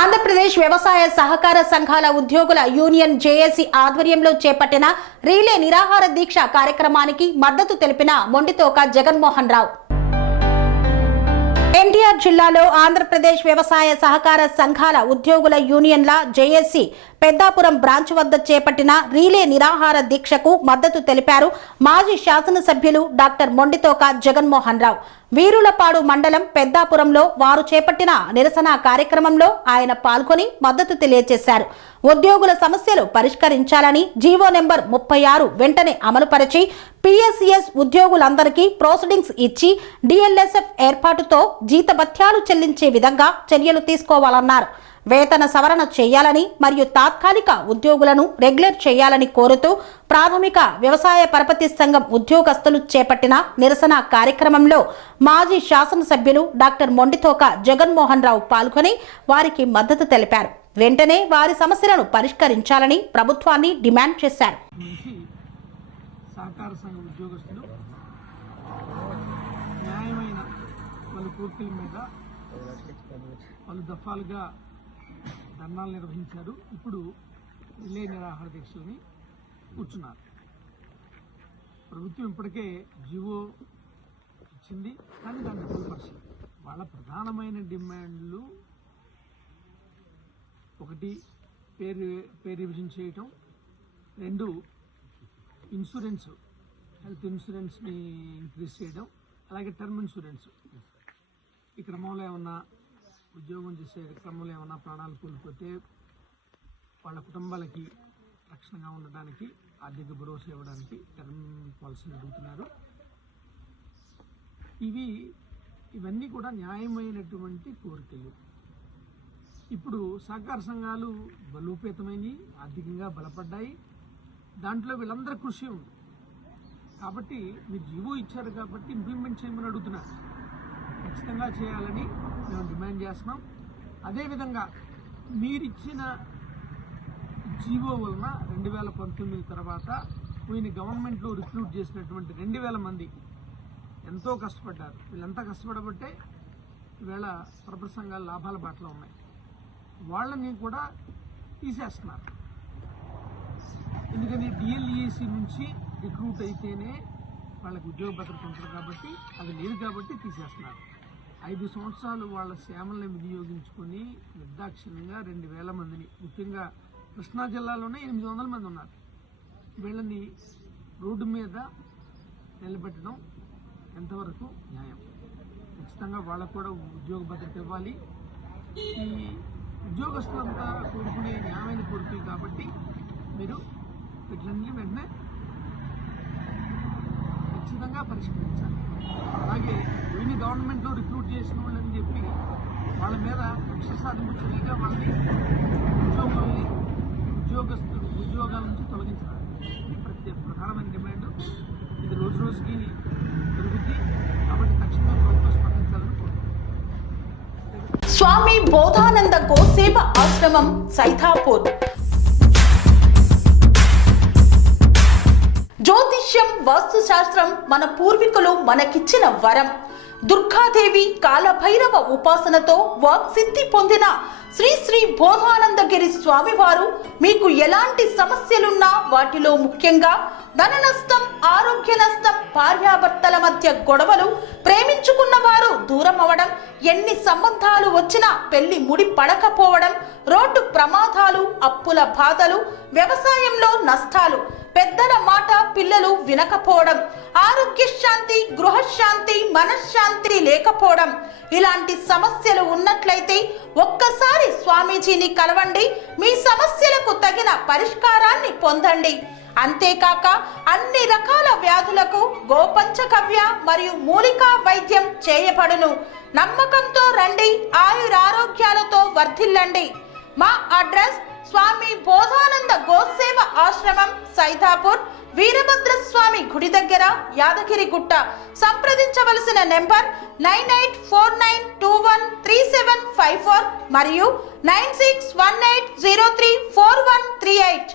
ఆంధ్రప్రదేశ్ వ్యవసాయ సహకార సంఘాల ఉద్యోగుల యూనియన్ జేఏసీ ఆధ్వర్యంలో చేపట్టిన రీలే నిరాహార దీక్ష కార్యక్రమానికి మద్దతు తెలిపిన మొండితోక జగన్మోహన్ రావు. ఎన్టీఆర్ జిల్లాలో ఆంధ్రప్రదేశ్ వ్యవసాయ సహకార సంఘాల ఉద్యోగుల యూనియన్ల జేఏసీ పెద్దాపురం బ్రాంచ్ వద్ద చేపట్టిన రీలే నిరాహార దీక్షకు మద్దతు తెలిపారు మాజీ శాసనసభ్యులు డాక్టర్ మొండితోక జగన్మోహన్ రావు. వీరులపాడు మండలం పెద్దాపురంలో వారు చేపట్టిన నిరసన కార్యక్రమంలో ఆయన పాల్గొని మద్దతు తెలియజేశారు. ఉద్యోగుల సమస్యలు పరిష్కరించాలని జీవో నెంబర్ 36 వెంటనే అమలుపరిచి పిఎస్సిఎస్ ఉద్యోగులందరికీ ప్రొసీడింగ్స్ ఇచ్చి డిఎల్ఎస్ఎఫ్ ఏర్పాటుతో జీతభత్యాలు చెల్లించే విధంగా చర్యలు తీసుకోవాలన్నారు. వేతన సవరణ చేయాలని మరియు తాత్కాలిక ఉద్యోగులను రెగ్యులర్ చేయాలని కోరుతూ ప్రాథమిక వ్యవసాయ పరపతి సంఘం ఉద్యోగస్తులు చేపట్టిన నిరసన కార్యక్రమంలో మాజీ శాసనసభ్యులు డాక్టర్ మొండితోక జగన్మోహన్ రావు పాల్గొని వారికి మద్దతు తెలిపారు. వెంటనే వారి సమస్యలను పరిష్కరించాలని ప్రభుత్వాన్ని డిమాండ్ చేశారు. సహకార సంఘ ఉద్యోగస్తులు న్యాయమైన వాళ్ళ కోరికల మీద పలు దఫాలుగా ధర్నాలు నిర్వహించారు. ఇప్పుడు రిలే నిరాహార దీక్షలని కూర్చున్నారు. ప్రభుత్వం ఇప్పటికే జీవో ఇచ్చింది, కానీ దాన్ని అమలుపరిచింది. వాళ్ళ ప్రధానమైన డిమాండ్లు ఒకటి పే రివిజన్ చేయటం, 2 ఇన్సూరెన్స్ హెల్త్ ఇన్సూరెన్స్ని ఇంక్రీజ్ చేయడం, అలాగే టర్మ్ ఇన్సూరెన్స్. ఈ క్రమంలో ఏమన్నా ఉద్యోగం చేసే క్రమంలో ఏమన్నా ప్రాణాలు కోల్పోతే వాళ్ళ కుటుంబాలకి రక్షణగా ఉండడానికి, ఆర్థిక భరోసా ఇవ్వడానికి టర్మ్ పాలసీని అడుగుతున్నారు. ఇవన్నీ కూడా న్యాయమైనటువంటి కోరికలు. ఇప్పుడు సహకార సంఘాలు బలోపేతమైనవి, ఆర్థికంగా బలపడ్డాయి. దాంట్లో వీళ్ళందరూ కృషి ఉంది. కాబట్టి మీరు జీవో ఇచ్చారు కాబట్టి ఇంప్లిమెంట్ చేయమని అడుగుతున్నారు. ఖచ్చితంగా చేయాలని మేము డిమాండ్ చేస్తున్నాం. అదేవిధంగా మీరిచ్చిన జీవో వలన 2019 తర్వాత పోయిన గవర్నమెంట్లో రిక్రూట్ చేసినటువంటి 2000 మంది ఎంతో కష్టపడ్డారు. వీళ్ళంతా కష్టపడబట్టే ఈవేళ పరపతి సంఘాలు లాభాల బాటలో ఉన్నాయి. వాళ్ళని కూడా తీసేస్తున్నారు. ఎందుకని డిఎల్ఈసి నుంచి రిక్రూట్ అయితేనే వాళ్ళకి ఉద్యోగ భద్రత ఉంటుంది కాబట్టి, అది లేదు కాబట్టి తీసేస్తున్నారు. 5 సంవత్సరాలు వాళ్ళ సేవలను వినియోగించుకొని నిర్దాక్షిణ్యంగా 2000 మందిని, ముఖ్యంగా కృష్ణా జిల్లాలోనే 800 మంది ఉన్నారు. వీళ్ళని రోడ్డు మీద నిలబెట్టడం ఎంతవరకు న్యాయం? ఖచ్చితంగా వాళ్ళకు కూడా ఉద్యోగ భద్రత ఇవ్వాలి. ఈ ఉద్యోగస్తులంతా కోరుకునే న్యాయమైన కోరికలు కాబట్టి మీరు వీటిలన్నీ వెంటనే ఖచ్చితంగా పరిష్కరించాలి. అలాగే వీళ్ళని గవర్నమెంట్లో రిక్రూట్ చేసిన వాళ్ళని చెప్పి వాళ్ళ మీద కక్ష సాధింపు చర్యగా వాళ్ళని ఉద్యోగాల నుంచి తొలగించాలి. ప్రధానమైన డిమాండ్. ఇది రోజు రోజుకి పెరుగుద్ది కాబట్టి తక్షణమే ప్రభుత్వం స్పందించాలని కోరుతున్నాను. స్వామి బోధానంద గోసేవ ఆశ్రమం సైథాపూర్. జ్యోతిష్యం, వాస్తుశాస్త్రం మన పూర్వీకులు మనకిచ్చిన వరం. దుర్గాదేవి, కాలభైరవ ఉపాసనతో వాక్సిద్ధి పొందిన శ్రీ శ్రీ బోధానందగిరి స్వామివారు మీకు ఎలాంటి సమస్యలున్నా, వాటిలో ముఖ్యంగా ధన నష్టం, ఆరోగ్య నష్టం, భార్యాభర్తల మధ్య గొడవలు, ప్రేమించుకున్న వారు దూరం అవడం, ఎన్ని సంబంధాలు వచ్చినా పెళ్లి ముడి పడకపోవడం, రోడ్డు ప్రమాదాలు, అప్పుల బాధలు, వ్యవసాయంలో నష్టాలు, పెద్దల మాట పిల్లలు వినకపోవడం, ఆరోగ్య శాంతి, గృహశాంతి, మనశ్శాంతి లేకపోవడం, ఇలాంటి సమస్యలు ఉన్నట్లయితే ఒక్కసారి స్వామీజీని కలవండి. మీ సమస్యలకు తగిన పరిష్కారాన్ని పొందండి. అంతేకాక అన్ని రకాల వ్యాధులకు గోపంచకవ్య మరియు మూలికా వైద్యం చేయబడును. నమ్మకంతో రండి, ఆయురారోగ్యాలతో వర్ధిల్లండి. మా అడ్రస్ స్వామి బోధానంద గోసేవ ఆశ్రమం, సైథాపూర్, వీరభద్రస్వామి గుడి దగ్గర, యాదగిరిగుట్ట. సంప్రదించవలసిన నెంబర్ 9849213754 మరియు 9618034138.